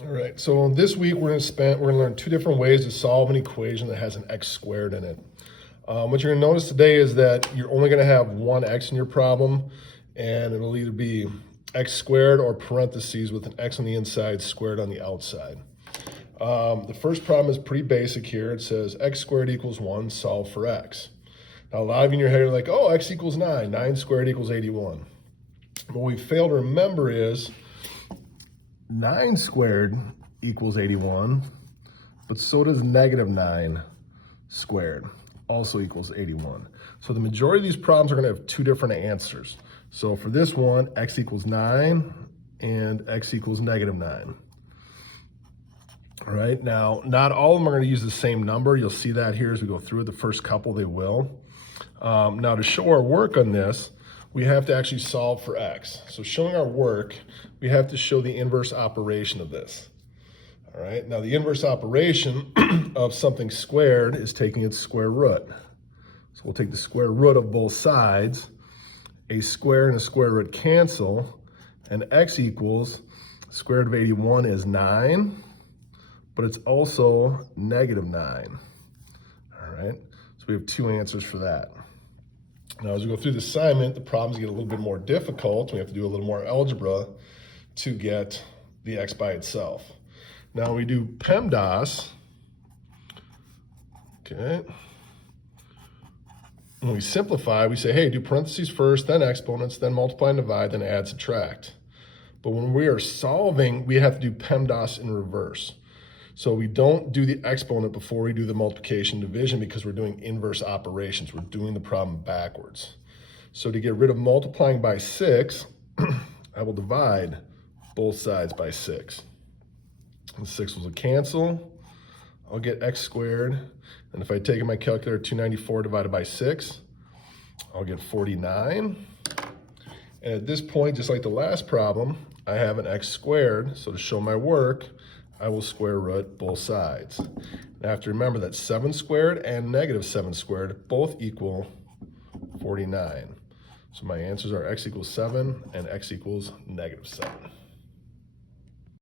All right, so this week we're gonna learn two different ways to solve an equation that has an x squared in it. What you're gonna notice today is that you're only gonna have one x in your problem, and it'll either be x squared or parentheses with an x on the inside squared on the outside. The first problem is pretty basic here. It says x squared equals 1, solve for x. Now a lot of you in your head are like, oh, x equals 9, 9 squared equals 81. What we fail to remember is 9 squared equals 81, but so does negative 9 squared, also equals 81. So the majority of these problems are gonna have two different answers. So for this one, x equals 9 and x equals negative 9. All right, now not all of them are gonna use the same number. You'll see that here as we go through it. The first couple, they will. Now to show our work on this, we have to actually solve for x. So showing our work, we have to show the inverse operation of this. All right, now the inverse operation of something squared is taking its square root. So we'll take the square root of both sides. A square and a square root cancel, and x equals, square root of 81 is 9, but it's also negative 9. All right, so we have two answers for that. Now, as we go through the assignment, the problems get a little bit more difficult. We have to do a little more algebra to get the x by itself. Now we do PEMDAS, okay. When we simplify, we say, hey, do parentheses first, then exponents, then multiply and divide, then add, subtract. But when we are solving, we have to do PEMDAS in reverse. So we don't do the exponent before we do the multiplication division because we're doing inverse operations. We're doing the problem backwards. So to get rid of multiplying by 6, I will divide both sides by 6. And 6 will cancel. I'll get x squared. And if I take in my calculator 294 divided by 6, I'll get 49. And at this point, just like the last problem, I have an x squared. So to show my work, I will square root both sides. I have to remember that 7 squared and negative 7 squared both equal 49. So my answers are x equals 7 and x equals negative 7.